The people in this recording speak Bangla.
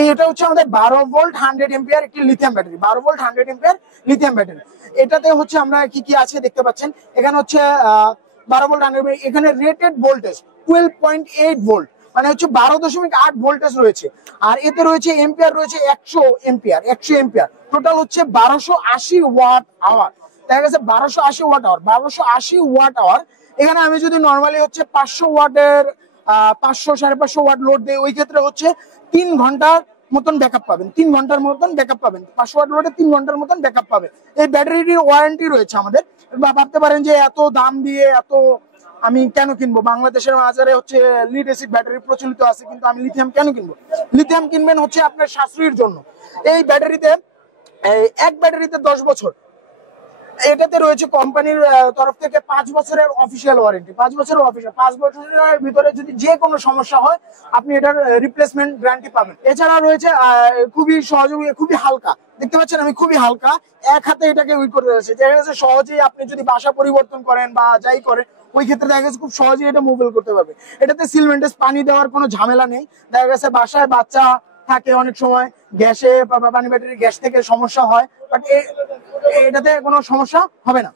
এটা হচ্ছে আমাদের 12 ভোল্ট 100 এম্পিয়ার একটি lithium battery, 12 volt 100 ampere lithium battery. এটাতে হচ্ছে আমরা কি কি আছে দেখতে পাচ্ছেন, এখানে হচ্ছে 12 ভোল্ট 100, এখানে রেটেড ভোল্টেজ 12.8 ভোল্ট, মানে হচ্ছে 12.8 ভোল্টেজ রয়েছে। আর এতে রয়েছে এম্পিয়ার রয়েছে 100 এম্পিয়ার, 100 এম্পিয়ার, টোটাল হচ্ছে 1280 ওয়াট আওয়ার। দেখা গেছে 1280 ওয়াট আওয়ার, 1280 ওয়াট আওয়ার। এখানে আমি যদি নর্মালি হচ্ছে 500 ওয়াটের 500 550 ওয়াট লোড দেয়, ওই ক্ষেত্রে হচ্ছে 3 ঘন্টার মতন ব্যাকআপ পাবেন, 3 ঘন্টার মতন ব্যাকআপ পাবেন, 500 ওয়াট লোডে 3 ঘন্টার মতন ব্যাকআপ পাবেন। এই ব্যাটারিটির ওয়ারেন্টি রয়েছে আমাদের। ভাবতে পারেন যে এত দাম দিয়ে এত আমি কেন কিনবো, বাংলাদেশের বাজারে হচ্ছে লিড অ্যাসিড ব্যাটারি প্রচলিত আছে, কিন্তু আমি লিথিয়াম কেন কিনবো? লিথিয়াম কিনবেন হচ্ছে আপনার সাশ্রয়ের জন্য। এই ব্যাটারিতে এক ব্যাটারিতে 10 বছর, এটাতে রয়েছে কোম্পানির তরফ থেকে 5 বছরের অফিসিয়াল ওয়ারেন্টি, 5 বছরের অফিসিয়াল, 5 বছরের ভিতরে যদি যে কোনো সমস্যা হয় আপনি এটার রিপ্লেসমেন্ট গ্যারান্টি পাবেন। এছাড়া রয়েছে খুবই সহযোগী, খুবই হালকা, দেখতে পাচ্ছেন আমি খুবই হালকা, এক হাতে এটাকে উইট করতে যাচ্ছে। দেখা গেছে সহজেই আপনি যদি বাসা পরিবর্তন করেন বা যাই করেন, ওই ক্ষেত্রে দেখা গেছে খুব সহজেই এটা মুভেল করতে পারবে। এটাতে সিলমেন্টেস পানি দেওয়ার কোনো ঝামেলা নেই। দেখা গেছে বাসায় বাচ্চা থাকে, অনেক সময় গ্যাসে বা পানি ব্যাটারি গ্যাস থেকে সমস্যা হয়, বাট এটাতে কোনো সমস্যা হবে না।